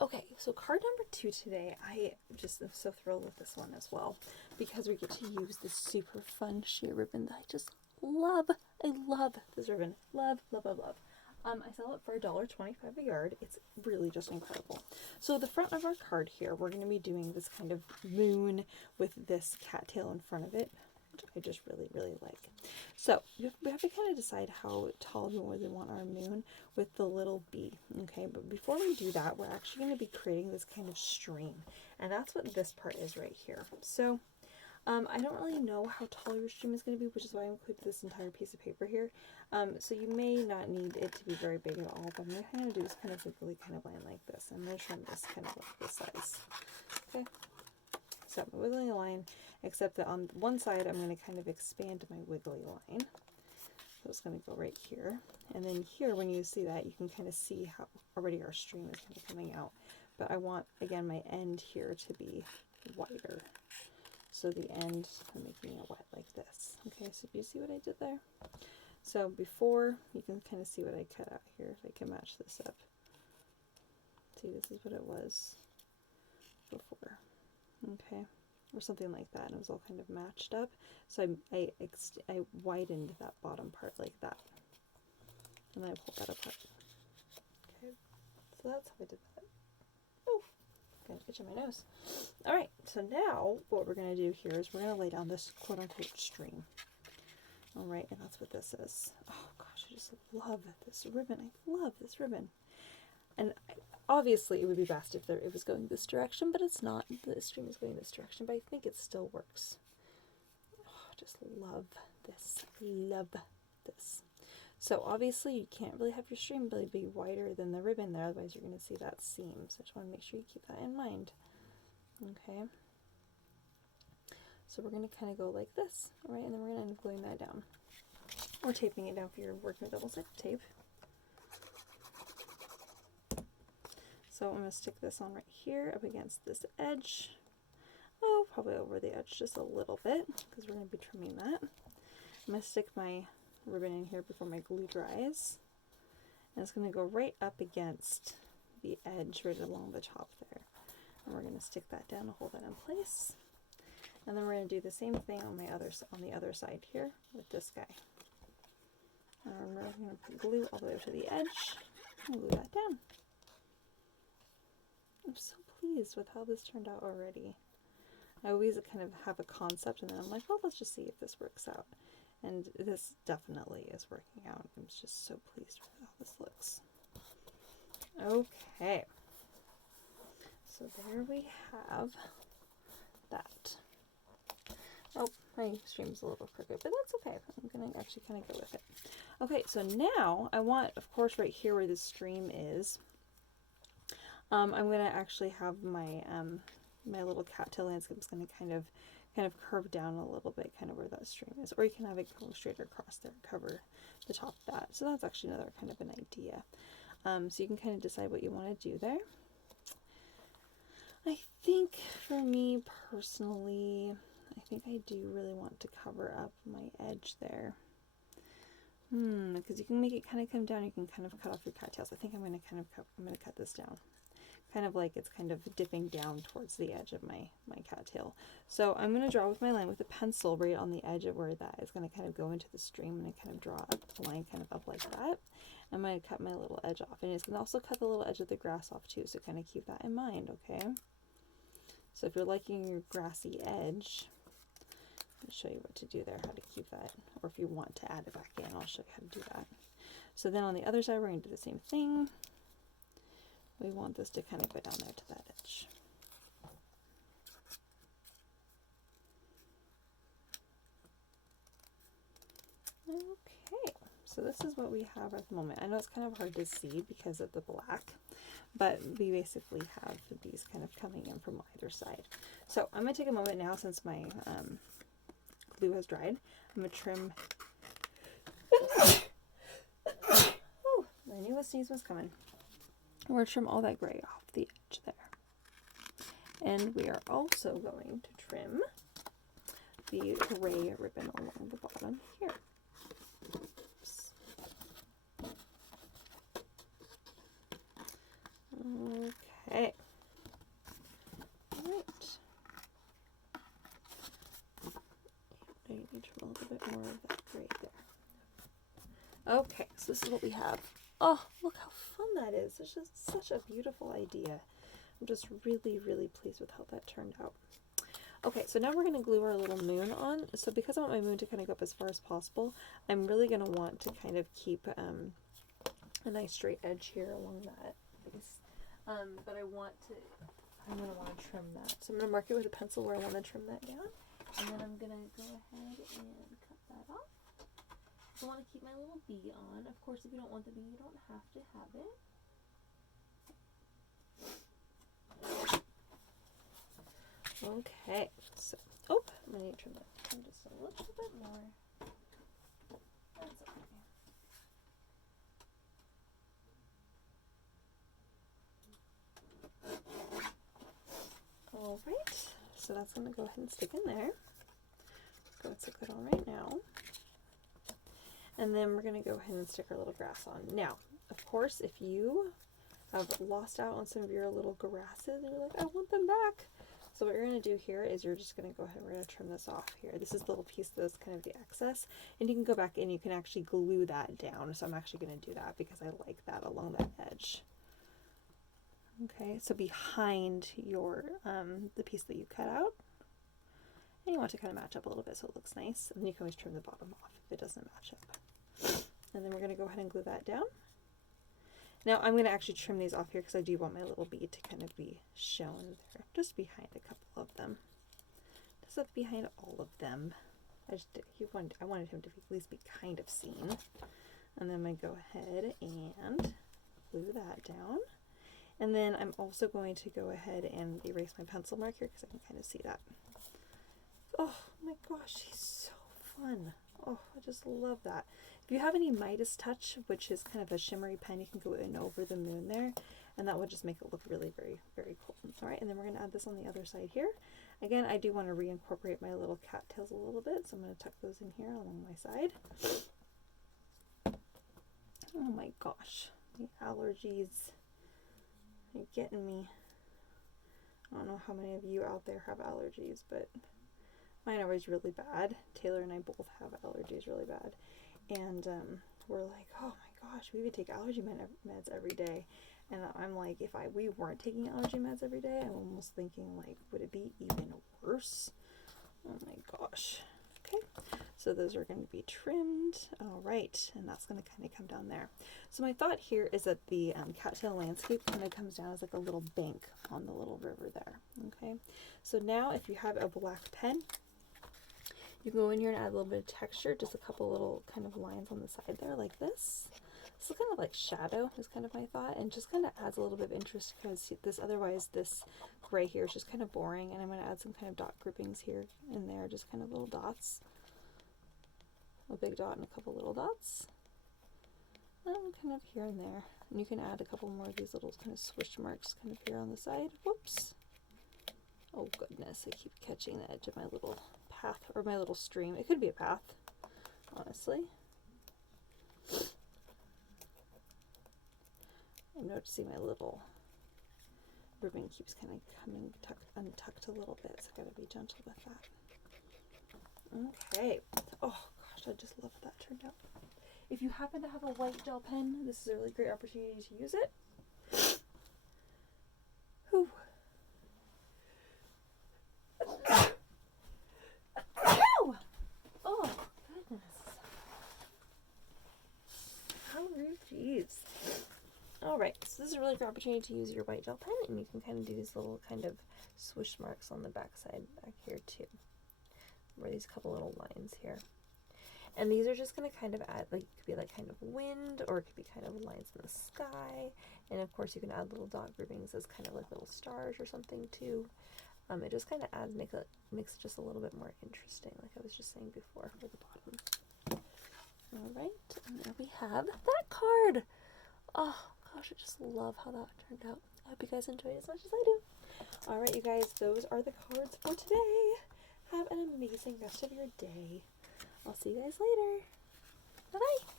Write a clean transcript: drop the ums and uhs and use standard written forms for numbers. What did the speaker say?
Okay, so card number 2 today, I just am so thrilled with this one as well because we get to use this super fun sheer ribbon that I just love. I love this ribbon. Love, love, love, love. I sell it for $1.25 a yard. It's really just incredible. So the front of our card here, we're going to be doing this kind of moon with this cattail in front of it, which I just really, really like. So we have to kind of decide how tall we want our moon with the little bee, okay? But before we do that, we're actually going to be creating this kind of stream, and that's what this part is right here. So I don't really know how tall your stream is going to be, which is why I included this entire piece of paper here. So you may not need it to be very big at all, but I'm going to do this kind of wiggly kind of line like this. I'm going to trim this kind of like this size. Okay, so I'm wiggling a line, except that on one side I'm going to kind of expand my wiggly line. So it's going to go right here. And then here, when you see that, you can kind of see how already our stream is kind of coming out. But I want, again, my end here to be wider. So the end, I'm making it wet like this. Okay, so do you see what I did there? So before, you can kind of see what I cut out here, if I can match this up. See, this is what it was before. Okay, or something like that, and it was all kind of matched up. So I widened that bottom part like that, and then I pulled that apart. Okay, so that's how I did that. Oh, got an itch on my nose. All right, so now what we're going to do here is we're going to lay down this quote-unquote stream. All right, and that's what this is. Oh gosh, I just love this ribbon. I love this ribbon. And obviously it would be best if it was going this direction, but it's not. The stream is going this direction, but I think it still works. Oh, just love this. Love this. So obviously you can't really have your stream really be wider than the ribbon there, otherwise you're going to see that seam. So I just want to make sure you keep that in mind. Okay. So we're going to kind of go like this, all right, and then we're going to end up gluing that down. Or taping it down if you're working with double-sided tape. So I'm going to stick this on right here up against this edge. Oh, probably over the edge just a little bit because we're going to be trimming that. I'm going to stick my ribbon in here before my glue dries. And it's going to go right up against the edge right along the top there. And we're going to stick that down and hold that in place. And then we're going to do the same thing on the other side here with this guy. We're going to put glue all the way up to the edge and glue that down. I'm so pleased with how this turned out already. I always kind of have a concept and then I'm like, well, let's just see if this works out. And this definitely is working out. I'm just so pleased with how this looks. Okay. So there we have that. Oh, my stream's a little crooked, but that's okay. I'm going to actually kind of go with it. Okay, so now I want, of course, right here where the stream is, I'm going to actually have my my little cattail landscape is going to kind of curve down a little bit, kind of where that stream is. Or you can have it go straight across there, cover the top of that. So that's actually another kind of an idea. So you can kind of decide what you want to do there. I think for me personally, I think I do really want to cover up my edge there. Because you can make it kind of come down, you can kind of cut off your cattails. I think I'm going to cut this down. Kind of like it's kind of dipping down towards the edge of my cattail. So I'm going to draw with my line with a pencil right on the edge of where that is going to kind of go into the stream, and I kind of draw a line kind of up like that. I'm going to cut my little edge off, and it's going to also cut the little edge of the grass off too, so kind of keep that in mind, okay? So if you're liking your grassy edge, I'll show you what to do there, how to keep that, or if you want to add it back in, I'll show you how to do that. So then on the other side, we're going to do the same thing. We want this to kind of go down there to that edge. Okay, so this is what we have at the moment. I know it's kind of hard to see because of the black, but we basically have these kind of coming in from either side. So I'm going to take a moment now, since my glue has dried. I'm going to trim. Oh, I knew a sneeze was coming. We're going to trim all that gray off the edge there. And we are also going to trim the gray ribbon along the bottom here. Oops. Okay. Okay, so this is what we have. Oh, look how fun that is. It's just such a beautiful idea. I'm just really, really pleased with how that turned out. Okay, so now we're going to glue our little moon on. So because I want my moon to kind of go up as far as possible, I'm really going to want to kind of keep a nice straight edge here along that face. But I'm going to want to trim that. So I'm going to mark it with a pencil where I want to trim that down. And then I'm going to go ahead and cut that off. So I want to keep my little bee on. Of course, if you don't want the bee, you don't have to have it. Okay, so, I'm going to need to trim that down just a little bit more. That's okay. Alright, so that's going to go ahead and stick in there. Go and stick that on right now. And then we're going to go ahead and stick our little grass on. Now, of course, if you have lost out on some of your little grasses and you're like, I want them back. So what you're going to do here is you're just going to go ahead and we're going to trim this off here. This is the little piece that's kind of the excess. And you can go back and you can actually glue that down. So I'm actually going to do that because I like that along that edge. Okay, so behind your, the piece that you cut out. And you want to kind of match up a little bit so it looks nice. And then you can always trim the bottom off if it doesn't match up. And then we're going to go ahead and glue that down. Now I'm going to actually trim these off here because I do want my little bead to kind of be shown there, just behind a couple of them. Just not behind all of them. I wanted him to at least be kind of seen. And then I'm going to go ahead and glue that down. And then I'm also going to go ahead and erase my pencil mark here because I can kind of see that. Oh my gosh, he's so fun. Oh, I just love that. If you have any Midas Touch, which is kind of a shimmery pen, you can go in over the moon there, and that will just make it look really, very, very cool. All right, and then we're going to add this on the other side here. Again, I do want to reincorporate my little cattails a little bit, so I'm going to tuck those in here along my side. Oh my gosh, the allergies are getting me. I don't know how many of you out there have allergies, but mine are always really bad. Taylor and I both have allergies really bad. And we're like, oh my gosh, we would take allergy meds every day. And I'm like, if we weren't taking allergy meds every day, I'm almost thinking like, would it be even worse? Oh my gosh. Okay, so those are going to be trimmed. All right, and that's going to kind of come down there. So my thought here is that the cattail landscape kind of comes down as like a little bank on the little river there. Okay, so now if you have a black pen, you can go in here and add a little bit of texture, just a couple little kind of lines on the side there like this. This is kind of like shadow is kind of my thought, and just kind of adds a little bit of interest because otherwise this gray here is just kind of boring, and I'm going to add some kind of dot groupings here and there, just kind of little dots. A big dot and a couple little dots. And kind of here and there. And you can add a couple more of these little kind of swish marks kind of here on the side. Whoops. Oh goodness, I keep catching the edge of my little path, or my little stream. It could be a path, honestly. I'm noticing my little ribbon keeps kind of coming untucked a little bit, so I gotta be gentle with that. Okay. Oh gosh, I just love how that turned out. If you happen to have a white gel pen, this is a really great opportunity to use it. Whew. Ow! Oh goodness. How rude, jeez. Alright, so this is a really great opportunity to use your white gel pen, and you can kind of do these little kind of swish marks on the back side back here too. Or these couple little lines here. And these are just going to kind of add, like, it could be like kind of wind, or it could be kind of lines in the sky. And of course you can add little dot groupings as kind of like little stars or something too. It just kind of adds, makes it just a little bit more interesting, like I was just saying before for the bottom. Alright, and there we have that card. Oh gosh, I just love how that turned out. I hope you guys enjoyed it as much as I do. Alright, you guys, those are the cards for today. Have an amazing rest of your day. I'll see you guys later. Bye-bye.